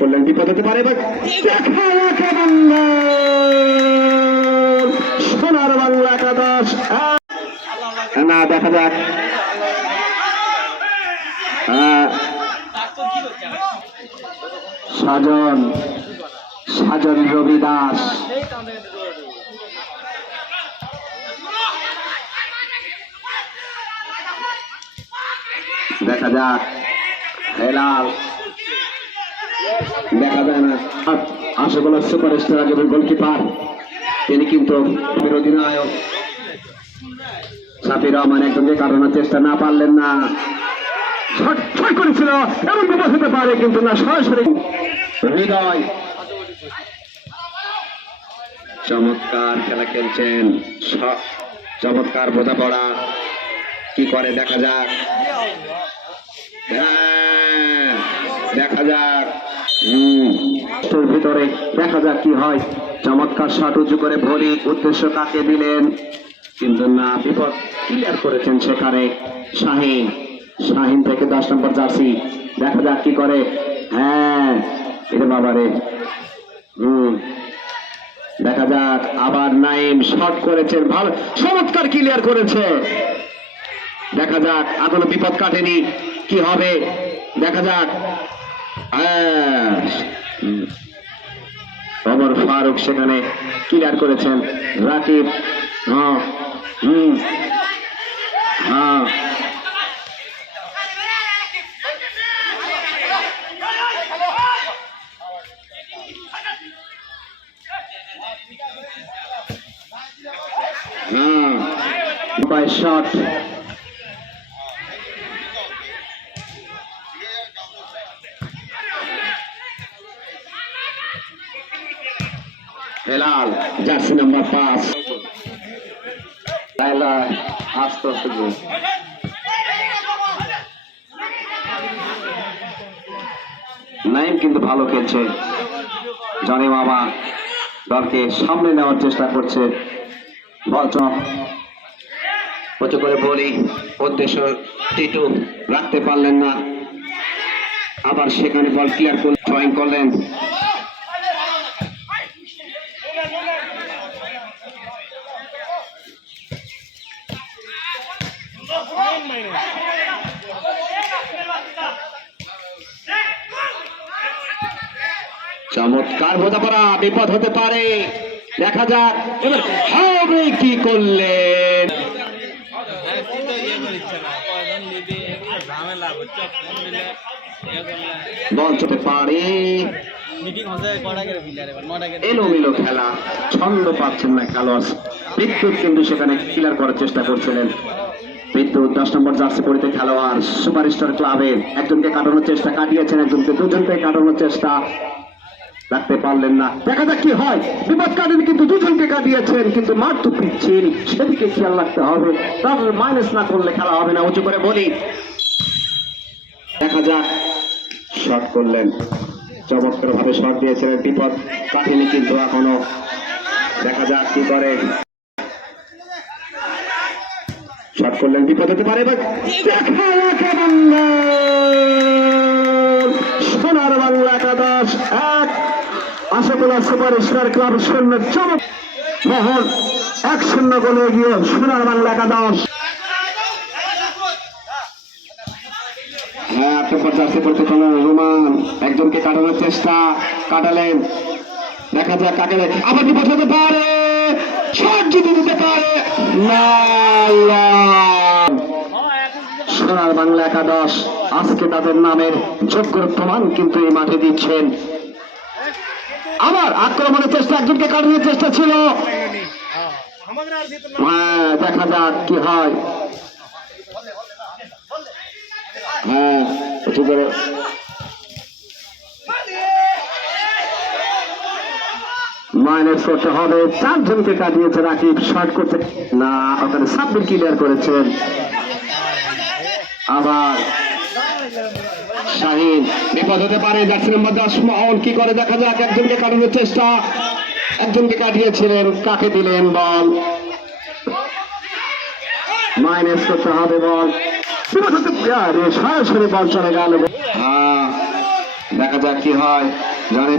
করলেন, বিপদ হতে পারে। এবার সোনার বাংলা একাদশ না, দেখা যাক। সাজন সাজন রবি দাস, দেখা যাক। হেলাল দেখা যায় না। আশাকোলা সুপারস্টার আগে গোলকিপার, তিনি কিন্তু অধিনায়ক সাফির রহমান একদমকে কাটানোর চেষ্টা না পারলেন না। ছট করেছিল, এমন বিপদ হতে পারে, কিন্তু না, সরাসরি হৃদয়। চমৎকার খেলা খেলছেন, চমৎকার বোঝাপড়া। কি করে দেখা যাক, দেখা যাক। ভিতরে দেখা যাক কি হয়। চমৎকার শট উঁচু করে ভরি, উদ্দেশ্য কাকে দিলেন, কিন্তু না, বিপদ ক্লিয়ার করেছেন সেখানে শাহিন। শাহিন থেকে 10 নম্বর জার্সি, দেখা যাক কি করে। হ্যাঁ, এটা বাবারে। দেখা যাক, আবার নাইম শট করেছেন, ভালো, চমৎকার ক্লিয়ার করেছে। দেখা যাক, এখনো বিপদ কাটেনি, কি হবে দেখা যাক। ওমর ফারুক সেখানে ক্লিয়ার করেছেন। Rakib, shot Helal, jersey number 5। আস্তে আস্তে নাইম কিন্তু ভালো খেলছে। জনি মামা দলকে সামনে নেওয়ার চেষ্টা করছে। উঁচু করে বলি, উদ্দেশ্য টিটু রাখতে পারলেন না। আবার সেখানে বল ক্লিয়ার করে ড্রয়িং করলেন। চমৎকার বোঝাপড়া, বিপদ হতে পারে, দেখা যাক এবার হবে কি করলেন। বল চলতে পারে, এলোমেলো খেলা, ছন্দ পাচ্ছেন না খেলোয়াড়। বিদ্যুৎ কিন্তু সেখানে ক্লিয়ার করার চেষ্টা করছিলেন। বিদ্যুৎ 10 নম্বর জার্সি পরিতে খেলোয়াড়, সুপারস্টার ক্লাবের। একজনকে কাটানোর চেষ্টা, কাটিয়েছেন একজনকে, দুজনকে কাটানোর চেষ্টা, রাখতে পারলেন না। দেখা যাক কি হয়। বিপদ কাটেন, কিন্তু দুজনকে কাটিয়েছেন, কিন্তু মার তো পিচ্ছিল, সেদিকে খেয়াল রাখতে হবে। তাহলে মাইনাস না করলে খেলা হবে না। উঁচু করে বলি, দেখা যাক। শট করলেন, চমৎকার ভাবে শট দিয়েছিলেন, বিপদ কাটেনি কিন্তু এখনো। দেখা যাক কি করে। শট করলেন, বিপদ হতে পারে। এবার সোনার বাংলা একাদশ 1, আশাকোলা সুপারস্টার ক্লাব 0। চমক মোহন 1-0 গোলে এগিয়ে সোনার বাংলা একাদশ। হ্যাঁ, 8 নম্বর জার্সি পড়তে রোমান একজনকে কাটানোর চেষ্টা, কাটালেন। দেখা যাক কাকে, আবার বিপদ হতে পারে, শট জিতে দিতে পারে না। সোনার বাংলা একাদশ আজকে তাদের নামের যোগ্য প্রমাণ কিন্তু এই মাঠে দিচ্ছেন। আবার আক্রমণের চেষ্টা, একজনকে কাটানোর চেষ্টা ছিল। হ্যাঁ, দেখা যাক কি হয়। হ্যাঁ, উঁচু করে মাইনাস করতে হবে। 4 জনকে কাটিয়েছে রাকিব, শর্ট করতে না, ওখানে সাব্বির ক্লিয়ার করেছেন। আবার শাহিন, বিপদ হতে পারে। জার্সি নম্বর 10 মোহন কি করে দেখা যাক। একজনকে কাটানোর চেষ্টা, একজনকে কাটিয়েছিলেন, কাকে দিলেন বল। মাইনাস করতে হবে বল, সরাসরি বল চলে গেল। দেখা যাক কি হয়। জানে